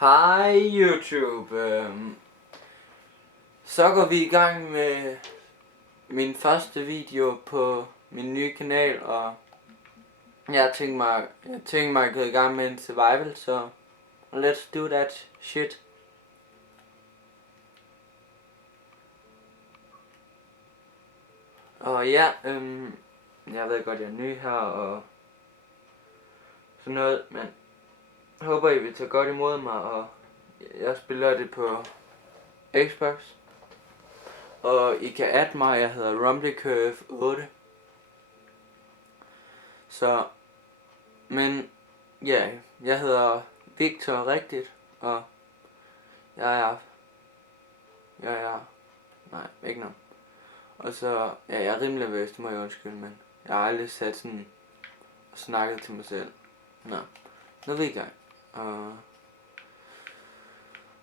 Hej YouTube. Så går vi i gang med min første video på min nye kanal, og jeg tænkte mig at gå i gang med en survival, så let's do that shit. Og ja, jeg ved godt, jeg er ny her og sådan noget, men jeg håber I vil tage godt imod mig, og jeg spiller det på Xbox. Og I kan adde mig, jeg hedder RumblyCurve8. Så, men ja, jeg hedder Victor rigtigt, og jeg er, nej, ikke noget. Og så, ja, jeg er rimelig nervøs, det må jeg undskylde, men jeg har aldrig sat sådan og snakket til mig selv. Nå, nu er vi i gang. Og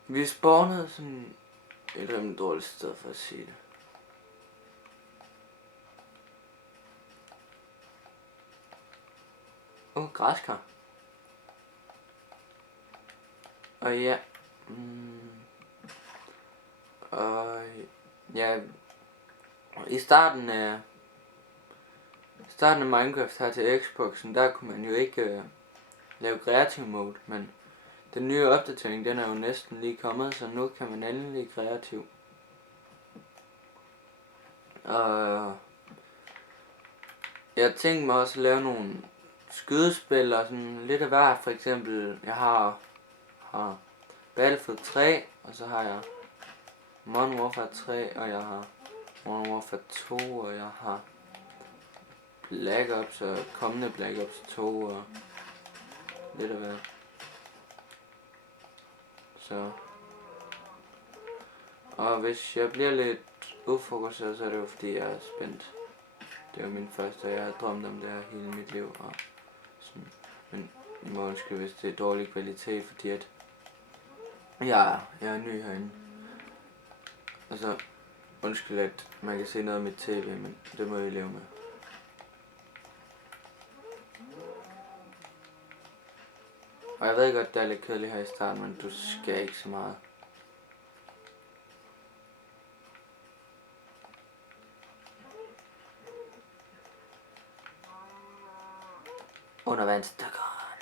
vi spawnede sådan et rimelig dårligt sted for at sige det. Græskar. Og ja. Og ja. I starten af Minecraft her til Xboxen, der kunne man jo ikke lave kreativ mode, men den nye opdatering, den er jo næsten lige kommet, så nu kan man endelig kreativ. Og jeg tænkte mig også at lave nogle skydespil og sådan lidt af hver. For eksempel, jeg har Battlefield 3, og så har jeg Modern Warfare 3, og jeg har Modern Warfare 2, og jeg har Black Ops og kommende Black Ops 2 og lidt af hver. Så. Og hvis jeg bliver lidt ufokuseret, så er det jo fordi jeg er spændt. Det er jo min første, og jeg har drømt om det her hele mit liv. Og sådan. Men jeg må undskylde, hvis det er dårlig kvalitet, fordi at jeg er ny herinde. Og så undskyld, at man kan se noget af mit tv, men det må I leve med. Og jeg ved godt, det er lidt kedeligt her i starten, men du skal ikke så meget. Undervandsdykkeren.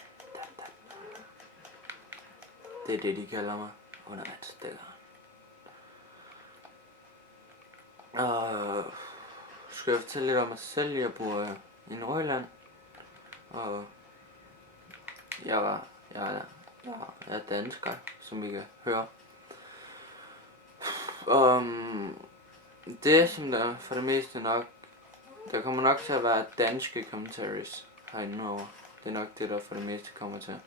Det er det, de kalder mig. Undervandsdykkeren. Og skal jeg fortælle lidt om mig selv. Jeg bor i Nordjylland. Og jeg er dansker, som I kan høre. Det som der for det meste nok, der kommer nok til at være danske commentaries herinde over. Det er nok det, der for det meste kommer til.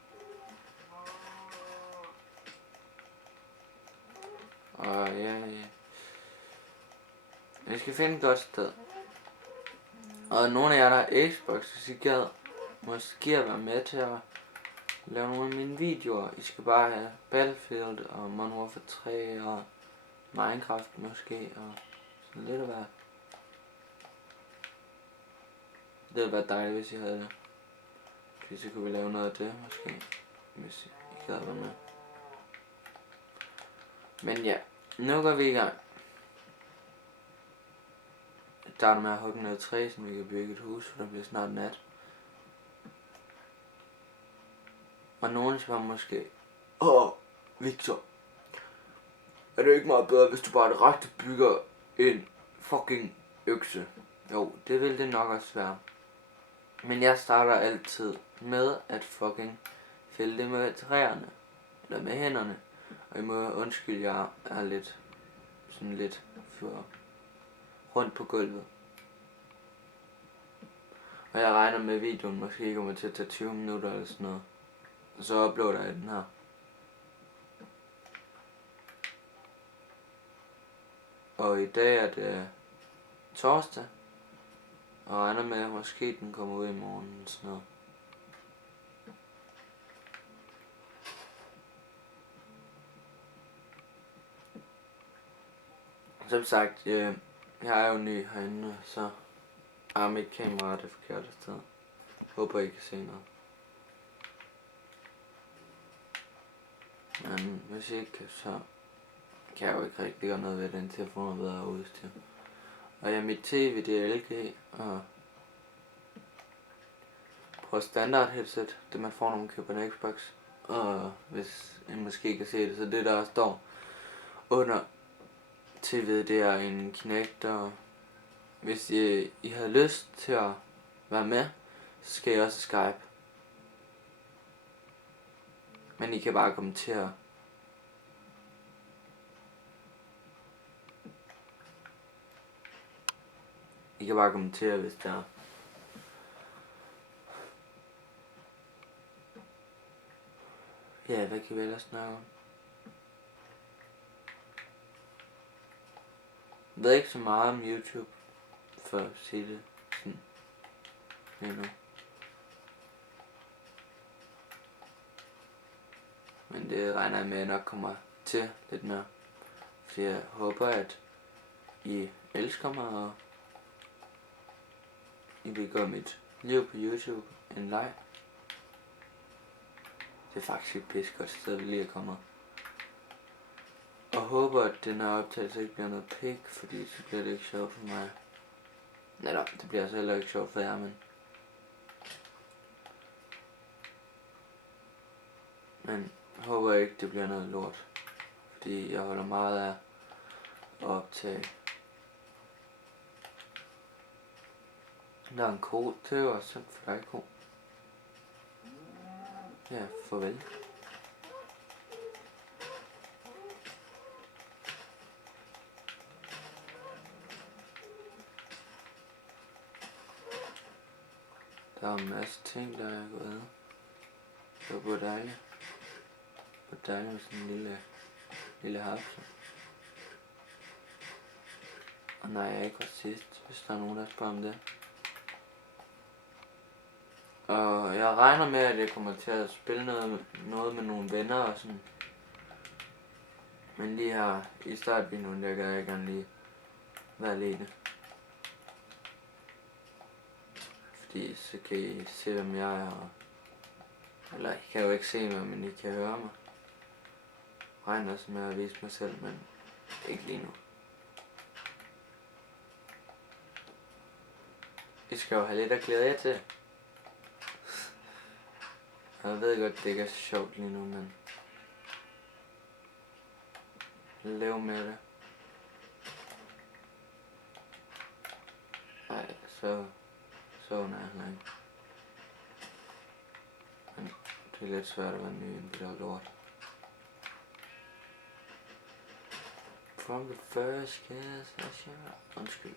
Og ja. Jeg skal finde et godt sted. Og nogle af jer, der er Xbox, hvis I gad måske at være med til at lave nogle af mine videoer. I skal bare have Battlefield og Modern Warfare 3 og Minecraft måske og sådan lidt af hvert. Det ville være dejligt, hvis I havde det. Fordi så kunne vi lave noget af det måske, hvis I gad være med. Men ja, nu går vi i gang. Jeg starter med at hugge noget træ, så vi kan bygge et hus, for der bliver snart nat. Og nogen spørger måske, Victor, er det ikke meget bedre, hvis du bare direkte bygger en fucking økse? Jo, det vil det nok også være. Men jeg starter altid med at fucking fælde det med træerne, eller med hænderne. Og I må undskylde, jeg er lidt for rundt på gulvet. Og jeg regner med, at videoen måske kommer til at tage 20 minutter eller sådan noget. Og så uploader jeg den her. Og i dag er det torsdag. Og jeg regner med, at måske den kommer ud i morgen eller sådan noget. Som sagt, jeg er jo ny herinde, så mit kamera er det forkerte sted. Håber I kan se noget. Ja. Men hvis ikke, så kan jeg jo ikke rigtig gøre noget ved den telefon og bedre udstyr. Og ja, mit tv det er LG, og på standard headset, det man får når man køber en Xbox. Og hvis I måske kan se det, så det der står under tv'et, det er en Kinect, og hvis I har lyst til at være med, så skal I også Skype. Men I kan bare kommentere. I kan bare kommentere, hvis der er. Ja, hvad kan vi ellers snakke om? Jeg ved ikke så meget om YouTube, for at sige det sådan endnu. Men det regner jeg med, at jeg nok kommer til lidt mere. Så jeg håber, at I elsker mig, og I vil gøre mit liv på YouTube en leg. Det er faktisk et pisse godt sted, vi lige er kommet. Og håber, at den her optagelse ikke bliver noget pik, fordi så bliver det ikke sjovt for mig. Nej, det bliver så heller ikke sjovt for jer, men håber ikke, det bliver noget lort. Fordi jeg holder meget af at optage. Der er en ko, det var sådan for dig, ko. Ja, farvel. Der er en masse ting, der er gået. Det var dejligt. Det var dejligt med sådan en lille hapse. Og nej, jeg er ikke racist, hvis der er nogen, der spørger om det. Og jeg regner med, at jeg kommer til at spille noget med nogle venner og sådan. Men lige her i startvideoen, der kan jeg gerne lige være alene. Fordi så kan I se, hvem jeg er. Eller I kan jo ikke se mig, men I kan høre mig. Jeg regner også med at vise mig selv, men ikke lige nu. I skal jo have lidt at glæde jer til. Jeg ved godt, det ikke er så sjovt lige nu, men lev med det. Ej, så er jeg heller ikke. Men det er lidt svært at være ny inden det der lort. From the first kiss, I shall... Undskyld.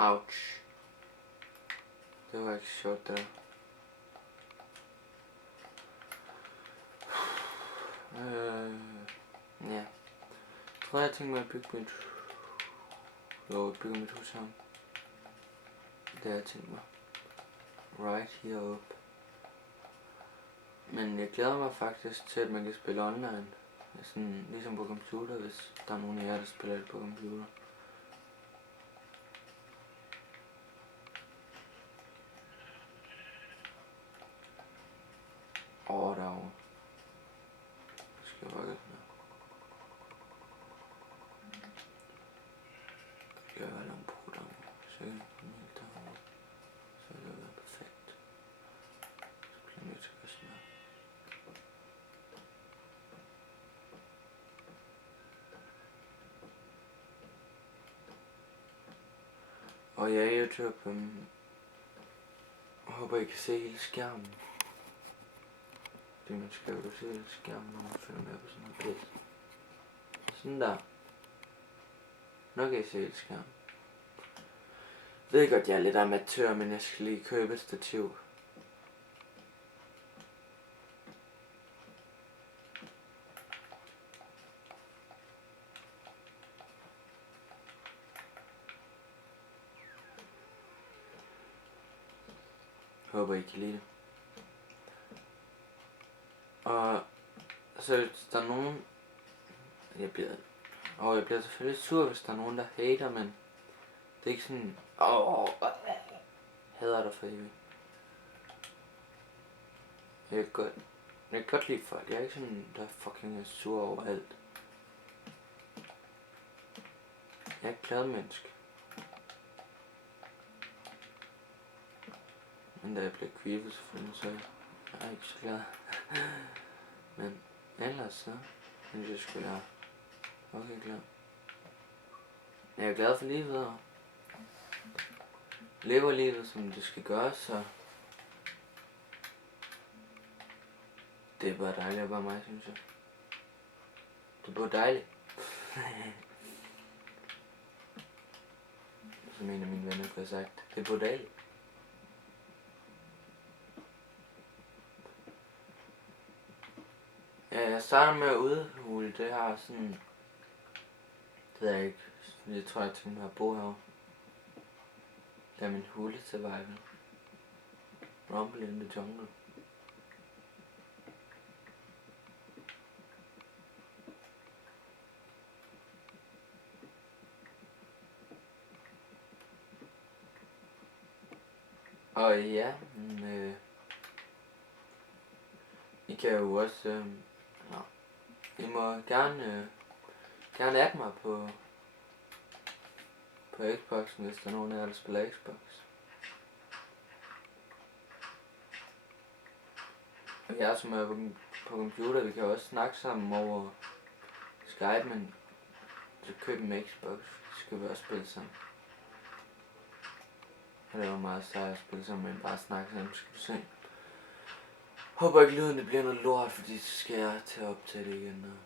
Ouch. Det var ikke sjovt der. Ja. Jeg tror, jeg tænker mig at bygge mit hus her. Det har jeg tænkt mig. Right heroppe. Men jeg glæder mig faktisk til, at man kan spille online. Sådan, ligesom på computer, hvis der er nogen af jer, der spiller det på computer. Derovre. Skal jeg rykke sådan her. Jeg vil have en brug derovre. Så jeg kan komme helt derovre. Så vil det være perfekt. Så bliver jeg nødt til at gøre sådan her. Og ja, YouTube, håber I kan se hele skærmen. Det man skal jo se hele skærmen, når man finder med på sådan noget pis. Sådan der. Nu kan I se hele skærmen. Jeg ved godt, jeg er lidt amatør, men jeg skal lige købe et stativ. Håber I kan lide det. Og så hvis der er nogen, jeg bliver selvfølgelig sur, hvis der er nogen, der hater, men det er ikke sådan, hader dig for evigt. Jeg kan godt lide folk. Jeg er ikke sådan, der fucking er sur over alt. Jeg er et glad menneske. Men da jeg blev kvivet selvfølgelig, så jeg er ikke så glad. Men ellers så synes jeg sgu, jeg er okay glad. Jeg er glad for livet og lever livet, som det skal gøres, så det er bare dejligt at være mig, synes jeg. Det er bare dejligt. Som en af mine venner har sagt, det er bare dejligt. Ja, jeg starter med at udhule det her sådan, det ved jeg ikke, jeg tror jeg tænker at bo herovre. Det er min hule survival. Rumble in the jungle. Og ja, I kan jo også, I må gerne adde mig på Xbox, hvis der er nogen af jer, der spiller Xbox. Og jeg som er på computer, vi kan også snakke sammen over Skype, men så køb en Xbox, så skal vi også spille sammen. Og det var meget sejt at spille sammen, men bare snakke sammen, skal du se. Håber ikke lyden det bliver noget lort, fordi så skal jeg til at optage det igen.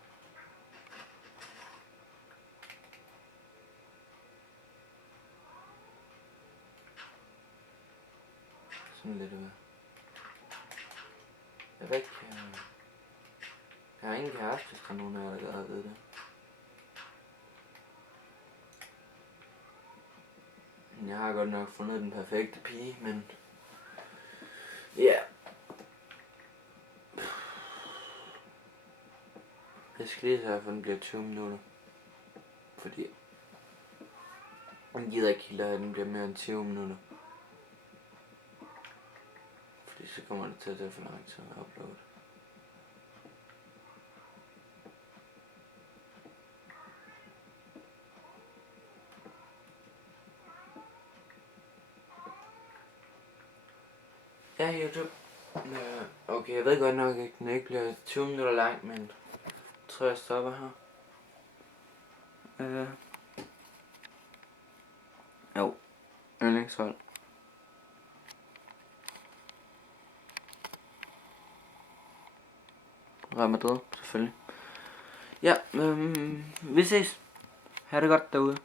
Og sådan lidt hvad. Jeg ved ikke, jeg har ingen kæreste, hvis der er nogen af jer, der ved det. Jeg har godt nok fundet den perfekte pige, men ja. Yeah. Jeg skal lige sørge for, at den bliver 20 minutter. Fordi jeg gider ikke helt at den bliver mere end 20 minutter. Fordi så kommer det til at tage for lang tid at uploade. Ja, YouTube. Okay, jeg ved godt nok, at den ikke bliver 20 minutter lang, men jeg tror, jeg stopper her. Jo, yndlingshold. Real Madrid, selvfølgelig. Ja, vi ses. Ha' det godt derude.